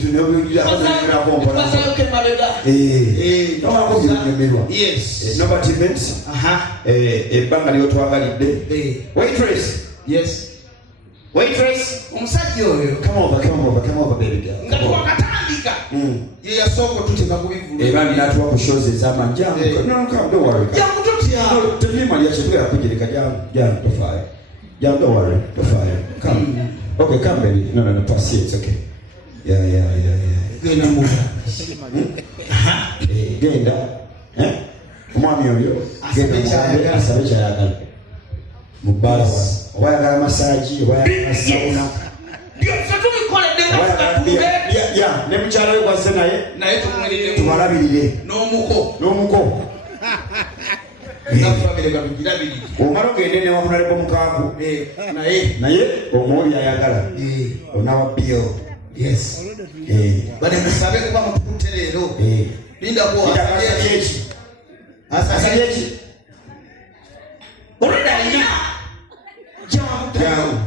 tu ne veux pas yes. No achievements. Bangalore to Avalide. Waitress. Yes. Waitress. Come over, baby girl. No, come, don't worry. Don't worry. Come. Okay, come, baby. No, pass it. It's okay. Yeah. Genda. Mwami oyo. Genda asabechayagala. Mubala wayagala massage, wayagala sauna. Yeah, ne mchalo yo kwase naye tumwelile tumalabirire n'omuko omala ogende ne wamunaleko mukaaku naye omwoyo ayagala onawa bio. Yes. Bade musabe kuba mukute leero linda ko asabyechi orida ina jamu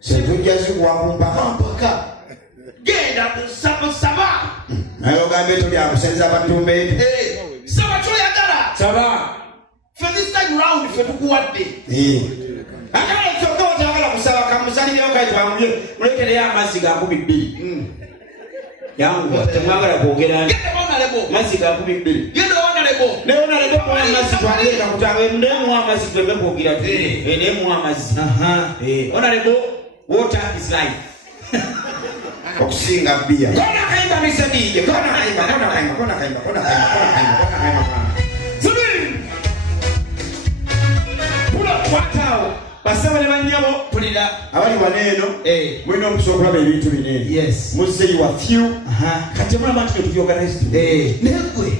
setujazi wakumpaka genda kusaba nayo gambe to bya kusenza batumbe saba toyagala saba for this time round for tukuwadde akala kyokka okyagala kusaba kamusalire okaitwamulye mulekere y'amazzi ga 200 yangu temwagala kwogera mazzi ga 200 neona lebo kwa amazzi twagenda kutawe ndemu amazzi twebe kwogera ndemu amazzi ona lebo water is life okusinga bia kona kaimba misadije kona kaimba pula kwatao basaba ne banyabo pulira abali waneno mwino musobola ebintu binene. Yes. Muzei wa few kati mwana bantu tuyorganize negwe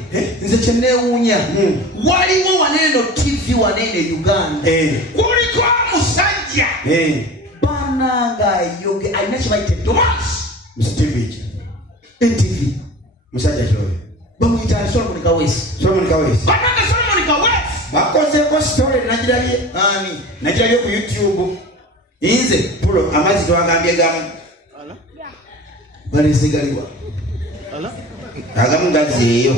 nze chenewunya waliwo waneno TV wanene Uganda kuliko musajja bananga yoge ainachi baite Thomas mstivije TV musajja kyowe bamuyita Solomon Kawesi bananga Solomon Kawesi bakoze ko story najirayo ku YouTube inze pulo amazi twagambye gamu balizigaliwa agamu gazeeyo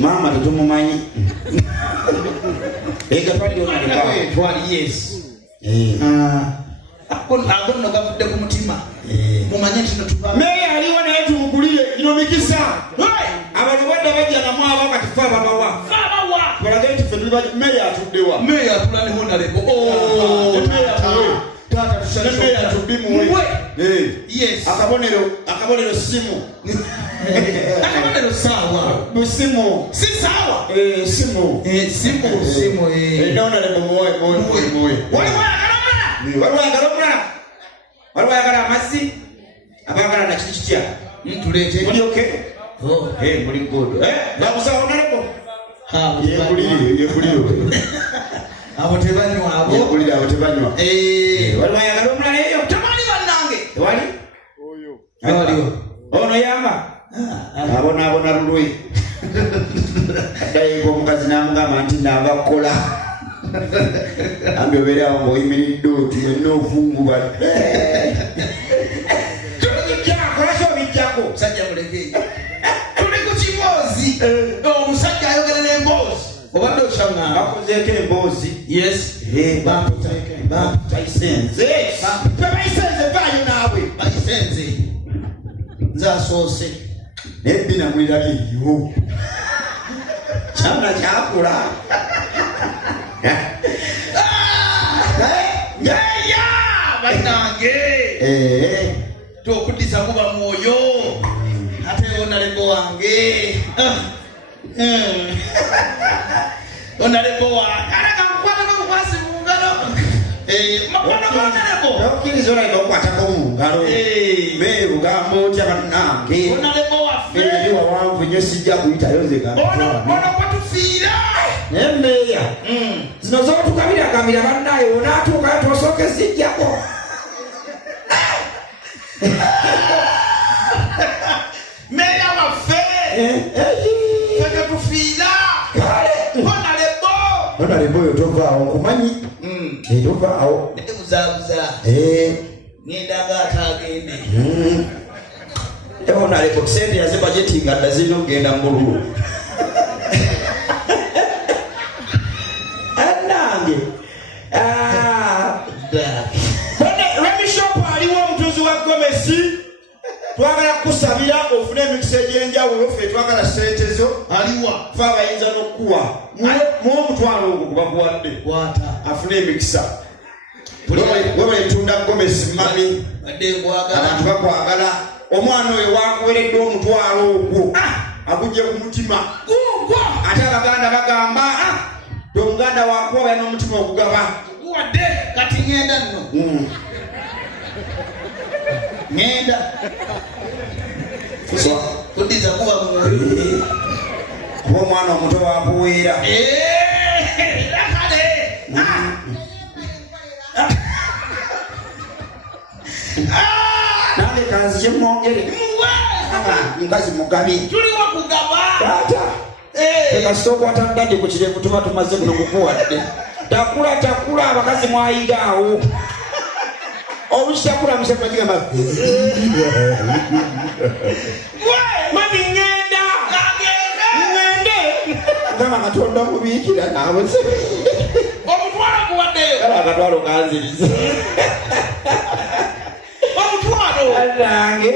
mama tutumumanyi yes agono gavudde ku mutima mumanye nti tuba meya aliwo naye tumugulire kino mikisa abantu badda bajja na mwaba kati fa babawa kolage nti ffe tuli meya atuddewa meya atulane honalebo tata tushalemeya tubimuwe yes akabonero simu akabonero sawa simu si sawa simu naona lebo moyo waliwayagala amazzi abagala na kiti kitya tulete muli okay muli good bakusawa onalebo yekulire abo tebanywa waliwayagala omulala eyo tamani bannange wali ono yamba abona lulwe adayeko omukazi namugamba nti navakola ambi obeera awo ng'oyimiridde oti yenna ofunguba kolasho bijjako musajja mulege tuli ku kiboozi omusajja ayogera n'emboozi obadde okyanga bakozeeko emboozi bayisenze vaayo naabwe bayisenze nze asoose naye bbina mulirabye eriwo kyana kyakula banange tokudisa kuba mwoyo ate onalebo wange onalebo wange aleka kukwatako mukwasi mungalo okiriza olaga okukwatako mungalo beerugambo otya bannange onalebo waffe eri wawanvu nyo sijja kuyitayo ono kwatufiira naye meeya zino zotukabiragamira bannaye onaatuukayo tosooke zijjako meeya waffe feke tufiira onalebo oyo tovaawo nkumanyi tovaawo nebuzaabuza ngenda atagende ewo na lepo sente ya budget ngada zino genda mbulu anange Remy Shop aliwo omutuzi wa Gomesi twagala kusabira ofune emikisa egy'enjawulo ffe twagala sente zo aliwa fe abayinza n'okuwa mu omutwalo ogwo gubakuwadde kwata afune emikisa webale tunda Gomesi mami abantu bakwagala omwana oyo wakuweredde omutwalo ogwo agujje ku mutima ate abaganda bagamba omuganda wakuwa n'omutima ogugaba wadde kati ngenda nno ngenda kudiza kuba mumuli kuba omwana omuto wakuweera nange kanzi kyemwongere nkazi mugabi tuliwa kugaba taata ekasita okwata ndadde ku kirevu tuba tumaze kuno kukuwadde takula abakazi mwayigaawo olukitakula musema kigamba mami ngende ngamba katonda mubiikira naabuze omutwalo guwaddeyo kale akatwalo kanziriza omutwalo anange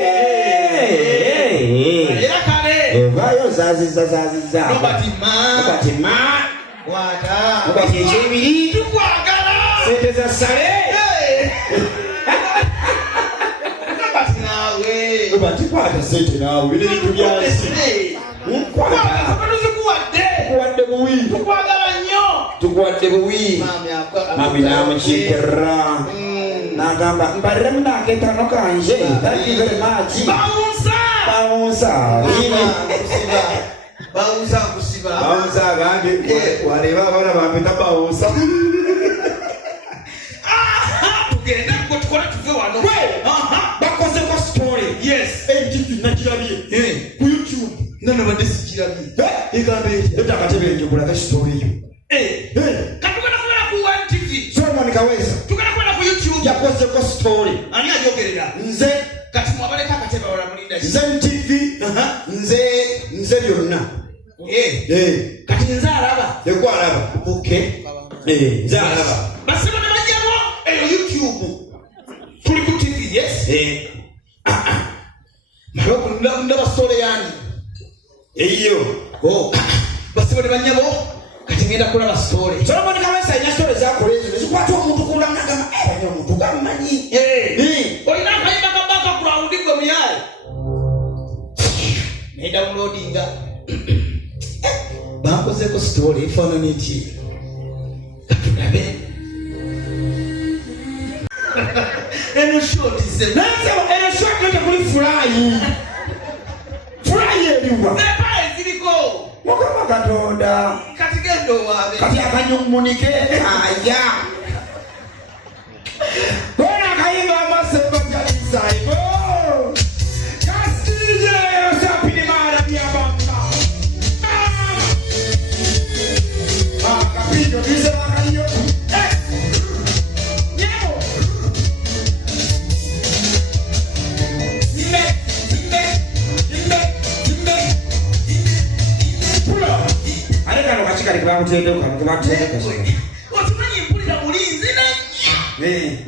era kale evaayo zaziza nobati ma mubati ekyebiri tukwagala sente za sale nobati naawe mubati kwata sente naawe bino ebintu byansi tukuwadde buwi tukwagala nnyo tukuwadde buwi mami namukiikirra nagamba mbaliremu naketano kanje takivere maki bawunsa agambe wareba abaana bampita bawunsa tugenda tukole tuve wano bakozeko story NTV nakirabye ku YouTube nanobadde sikirabye egambe etakatebe njekulaga story eyo katugenda kubera ku NTV Solomon Kawesa tugenda kubera ku YouTube yakozeko story ani ajogerera nze kati mwabaleka akatebe balamulinda nze NTV nze byonna kati nze alaba ekwalaba nze alaba basema ne bajjabo eyo YouTube tuli ku TV ndaba story yani eyo basema ne banyabo kati ngenda kulaba story Solomon Kawesa nya story zakola ezo zikwata omuntu kulangagama omuntu gamanyi olina akayimba kabaka kulawundi gwe muyaye nedownloadinga bankozeko story efaanana eki katulabe eno shoti eno shoti tekuli fulayi eriwa nepae ziriko mukama katonda kati genda owaabe kati akanyumunike aya kona akayimba amasebajalisa kasije sapinimara byabamba kapito tise bakaliyo kali kwa mtendo kwa mtendo otumanyi mpulira mulinzi nanyo